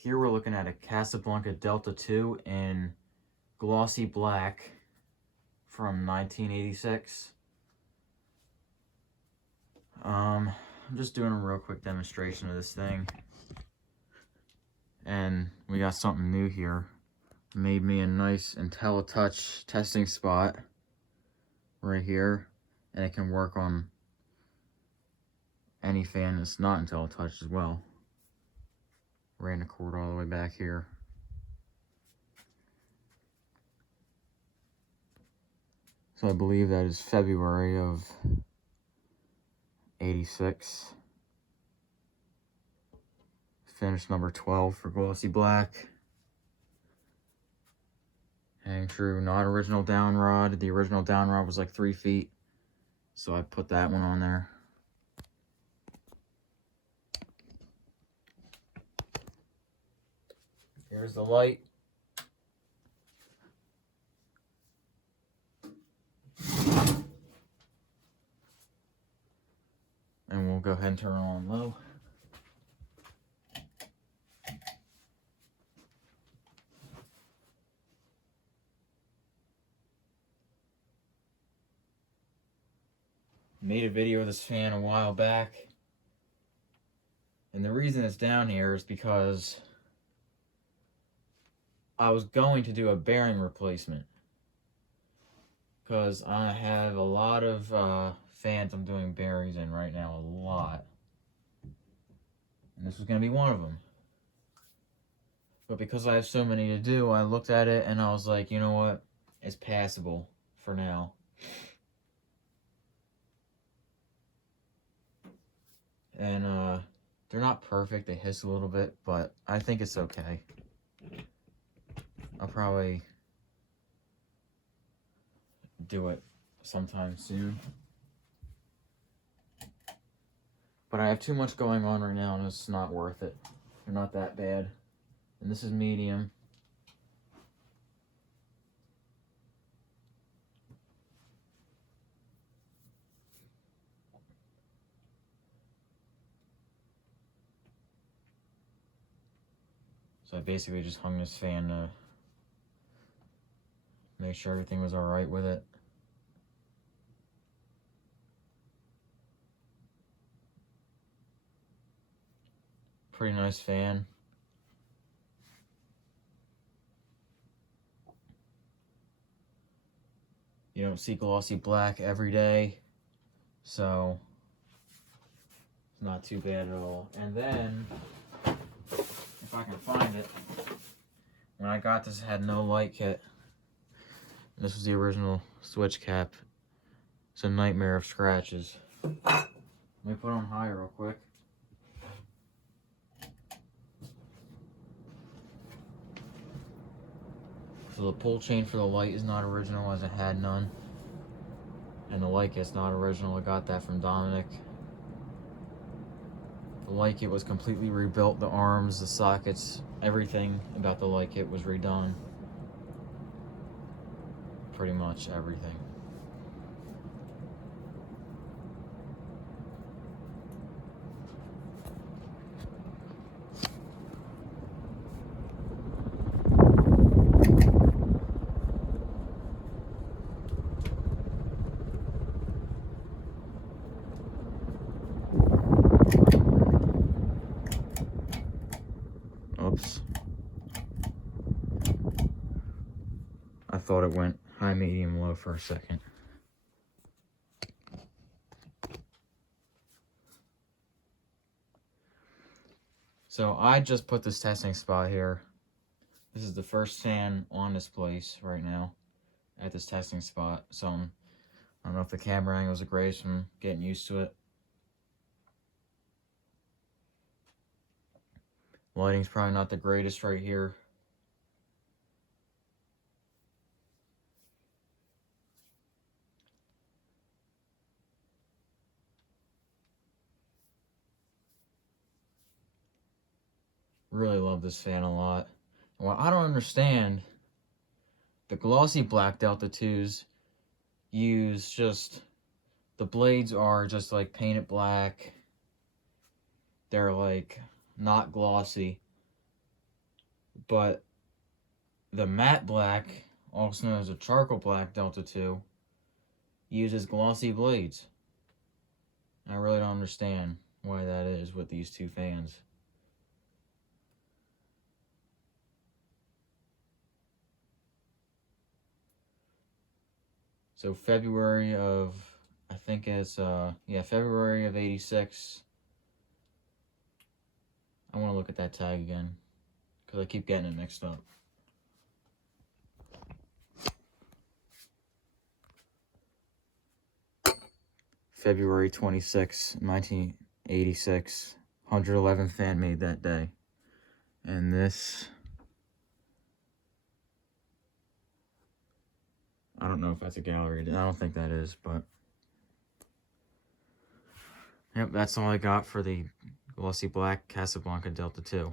Here we're looking at a Casablanca Delta II in glossy black from 1986. I'm just doing a real quick demonstration of this thing. And we got something new here. Made me a nice IntelliTouch testing spot right here. And it can work on any fan that's not IntelliTouch as well. Ran the cord all the way back here. So I believe that is February of 86. Finish number 12 for glossy black. Hang true, not original down rod. The original down rod was like 3 feet. So I put that one on there. Here's the light. And we'll go ahead and turn it on low. Made a video of this fan a while back. And the reason it's down here is because I was going to do a bearing replacement. Because I have a lot of fans I'm doing bearings in right now, a lot. And this was going to be one of them. But because I have so many to do, I looked at it and I was like, you know what? It's passable for now. And they're not perfect, they hiss a little bit, but I think it's okay. I'll probably do it sometime soon. But I have too much going on right now and it's not worth it. They're not that bad. And this is medium. So I basically just hung this fan to make sure everything was alright with it. Pretty nice fan. You don't see glossy black every day, so it's not too bad at all. And then, if I can find it, when I got this, it had no light kit. This was the original switch cap. It's a nightmare of scratches. Let me put it on high real quick. So the pull chain for the light is not original, as it had none. And the light kit's not original, I got that from Dominic. The light kit was completely rebuilt, the arms, the sockets, everything about the light kit was redone. Pretty much everything. Oops. I thought it went high, medium, low for a second. So I just put this testing spot here. This is the first fan on this place right now at this testing spot. So I don't know if the camera angle is the greatest, I'm getting used to it. Lighting's probably not the greatest right here. Really love this fan a lot. Well, I don't understand, the glossy black Delta IIs use just, the blades are just like painted black. They're like not glossy. But the matte black, also known as a charcoal black Delta II, uses glossy blades. I really don't understand why that is with these two fans. So February of, I think it's, February of 86. I want to look at that tag again, because I keep getting it mixed up. February 26, 1986. 111 fan made that day. And this, I don't know if that's a gallery. I don't think that is, but yep, that's all I got for the glossy black Casablanca Delta II.